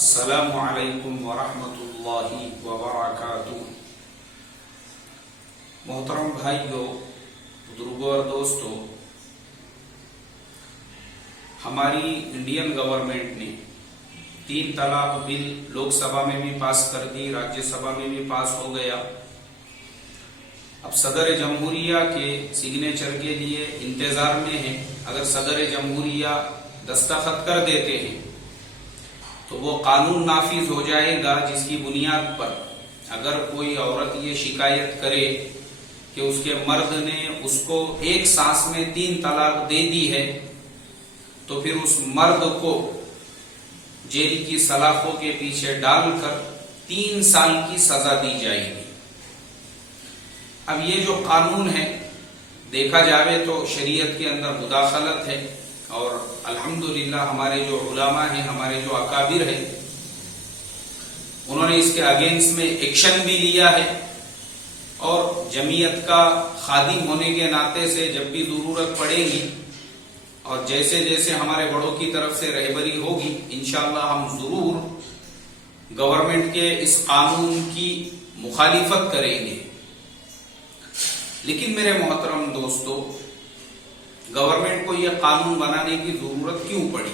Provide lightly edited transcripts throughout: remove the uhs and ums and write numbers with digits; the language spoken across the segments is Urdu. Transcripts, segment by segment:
السلام علیکم ورحمۃ اللہ وبرکاتہ۔ محترم بھائیوں، بزرگوں اور دوستوں، ہماری انڈین گورنمنٹ نے 3 طلاق بل لوک سبھا میں بھی پاس کر دی، راجیہ سبھا میں بھی پاس ہو گیا۔ اب صدر جمہوریہ کے سگنیچر کے لیے انتظار میں ہیں۔ اگر صدر جمہوریہ دستخط کر دیتے ہیں تو وہ قانون نافذ ہو جائے گا، جس کی بنیاد پر اگر کوئی عورت یہ شکایت کرے کہ اس کے مرد نے اس کو ایک سانس میں 3 طلاق دے دی ہے تو پھر اس مرد کو جیل کی سلاخوں کے پیچھے ڈال کر 3 سال کی سزا دی جائے گی۔ اب یہ جو قانون ہے دیکھا جائے تو شریعت کے اندر مداخلت ہے، اور الحمدللہ ہمارے جو علماء ہیں، ہمارے جو اکابر ہیں، انہوں نے اس کے اگینسٹ میں ایکشن بھی لیا ہے، اور جمعیت کا خادم ہونے کے ناطے سے جب بھی ضرورت پڑے گی اور جیسے جیسے ہمارے بڑوں کی طرف سے رہبری ہوگی، انشاءاللہ ہم ضرور گورنمنٹ کے اس قانون کی مخالفت کریں گے۔ لیکن میرے محترم دوستو، گورنمنٹ کو یہ قانون بنانے کی ضرورت کیوں پڑی؟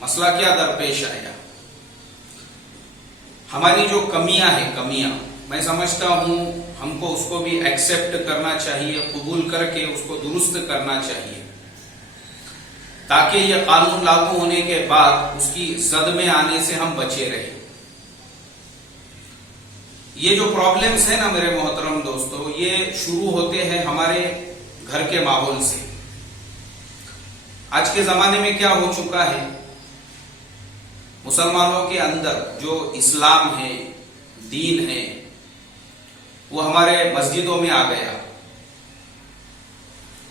مسئلہ کیا درپیش آیا؟ ہماری جو کمیاں میں سمجھتا ہوں ہم کو اس کو بھی ایکسپٹ کرنا چاہیے، قبول کر کے اس کو درست کرنا چاہیے، تاکہ یہ قانون لاگو ہونے کے بعد اس کی زد میں آنے سے ہم بچے رہیں۔ یہ جو پرابلمز ہیں نا میرے محترم دوستو، یہ شروع ہوتے ہیں ہمارے گھر کے ماحول سے۔ آج کے زمانے میں کیا ہو چکا ہے، مسلمانوں کے اندر جو اسلام ہے، دین ہے، وہ ہمارے مسجدوں میں آ گیا،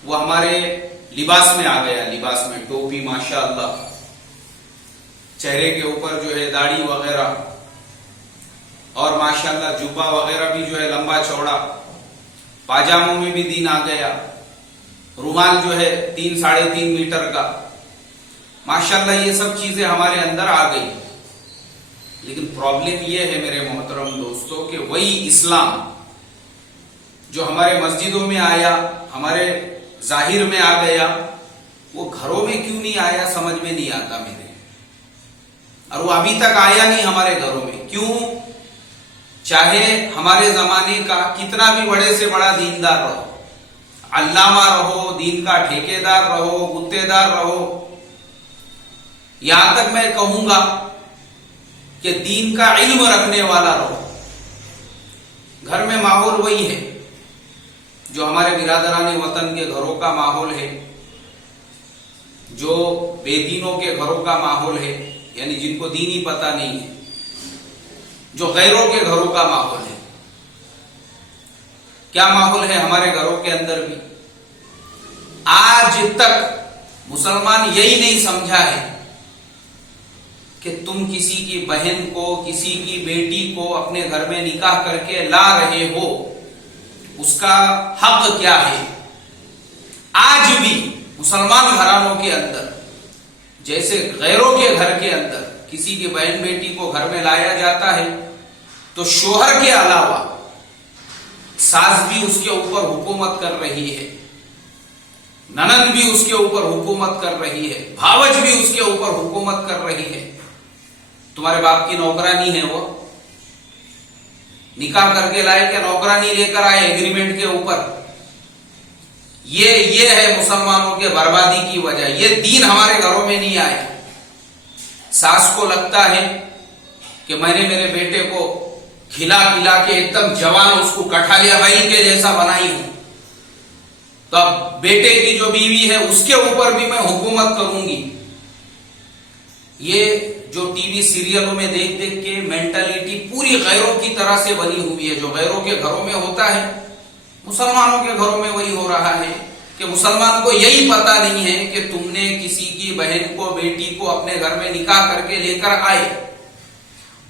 وہ ہمارے لباس میں آ گیا، لباس میں ٹوپی ماشاءاللہ، چہرے کے اوپر جو ہے داڑھی وغیرہ، اور ماشاءاللہ جبہ وغیرہ بھی جو ہے لمبا چوڑا، پاجاموں میں بھی دین آ گیا، رومال جو ہے 3-3.5 میٹر کا، ماشاءاللہ یہ سب چیزیں ہمارے اندر آ گئی۔ لیکن پرابلم یہ ہے میرے محترم دوستو کہ وہی اسلام جو ہمارے مسجدوں میں آیا، ہمارے ظاہر میں آ گیا، وہ گھروں میں کیوں نہیں آیا سمجھ میں نہیں آتا میرے، اور وہ ابھی تک آیا نہیں ہمارے گھروں میں۔ کیوں؟ چاہے ہمارے زمانے کا کتنا بھی بڑے سے بڑا دیندار رہو، علامہ رہو، دین کا ٹھیکیدار رہو، گتےدار رہو، یہاں تک میں کہوں گا کہ دین کا علم رکھنے والا رہو، گھر میں ماحول وہی ہے جو ہمارے برادران وطن کے گھروں کا ماحول ہے، جو بے دینوں کے گھروں کا ماحول ہے، یعنی جن کو دین ہی پتہ نہیں ہے، جو غیروں کے گھروں کا ماحول ہے۔ کیا ماحول ہے ہمارے گھروں کے اندر بھی؟ آج تک مسلمان یہی نہیں سمجھا ہے کہ تم کسی کی بہن کو، کسی کی بیٹی کو اپنے گھر میں نکاح کر کے لا رہے ہو، اس کا حق کیا ہے۔ آج بھی مسلمان گھرانوں کے اندر جیسے غیروں کے گھر کے اندر کسی کی بہن بیٹی کو گھر میں لایا جاتا ہے تو شوہر کے علاوہ ساس بھی اس کے اوپر حکومت کر رہی ہے، ننند بھی اس کے اوپر حکومت کر رہی ہے، بھاوج بھی اس کے اوپر حکومت کر رہی ہے۔ تمہارے باپ کی نوکرانی ہے، وہ نکاح کر کے لائے کہ نوکرانی لے کر آئے ایگریمنٹ کے اوپر۔ یہ ہے مسلمانوں کے بربادی کی وجہ، یہ دین ہمارے گھروں میں نہیں آیا۔ ساس کو لگتا ہے کہ میں نے میرے بیٹے کو کھلا پلا کے ایک دم جوان، اس کو کٹھالیا بیل کے جیسا بنائی ہوں، تو اب بیٹے کی جو بیوی ہے اس کے اوپر بھی میں حکومت کروں گی۔ یہ جو ٹی وی سیریلوں میں دیکھ دیکھ کے مینٹلٹی پوری غیروں کی طرح سے بنی ہوئی ہے۔ جو غیروں کے گھروں میں ہوتا ہے مسلمانوں کے گھروں میں وہی ہو رہا ہے، کہ مسلمان کو یہی پتا نہیں ہے کہ تم نے کسی کی بہن کو، بیٹی کو اپنے گھر میں نکاح کر کے لے کر آئے،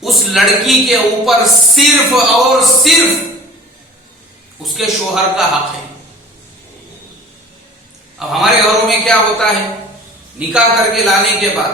اس لڑکی کے اوپر صرف اور صرف اس کے شوہر کا حق ہے۔ اب ہمارے گھروں میں کیا ہوتا ہے، نکاح کر کے لانے کے بعد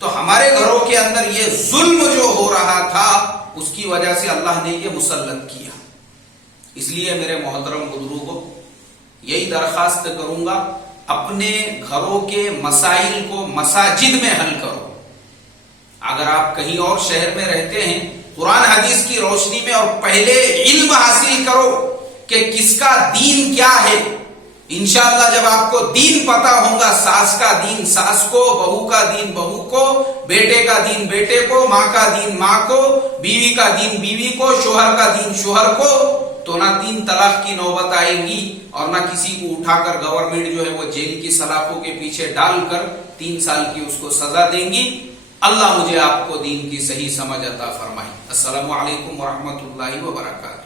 تو ہمارے گھروں کے اندر یہ ظلم جو ہو رہا تھا اس کی وجہ سے اللہ نے یہ مسلط کیا. اس لیے میرے محترم بزرگوں یہی درخواست کروں گا اپنے گھروں کے مسائل کو مساجد میں حل کرو. اگر آپ کہیں اور شہر میں رہتے ہیں قرآن حدیث کی روشنی میں اور پہلے علم حاصل کرو کہ کس کا دین کیا ہے. انشاءاللہ جب آپ کو دین پتا ہوگا، ساس کا دین ساس کو، بہو کا دین بہو کو، بیٹے کا دین بیٹے کو، ماں کا دین ماں کو، بیوی کا دین بیوی کو، شوہر کا دین شوہر کو، تو نہ 3 طلاق کی نوبت آئے گی اور نہ کسی کو اٹھا کر گورنمنٹ جو ہے وہ جیل کی سلاخوں کے پیچھے ڈال کر 3 سال کی اس کو سزا دیں گی. اللہ مجھے آپ کو دین کی صحیح سمجھ عطا فرمائے. السلام علیکم ورحمۃ اللہ وبرکاتہ.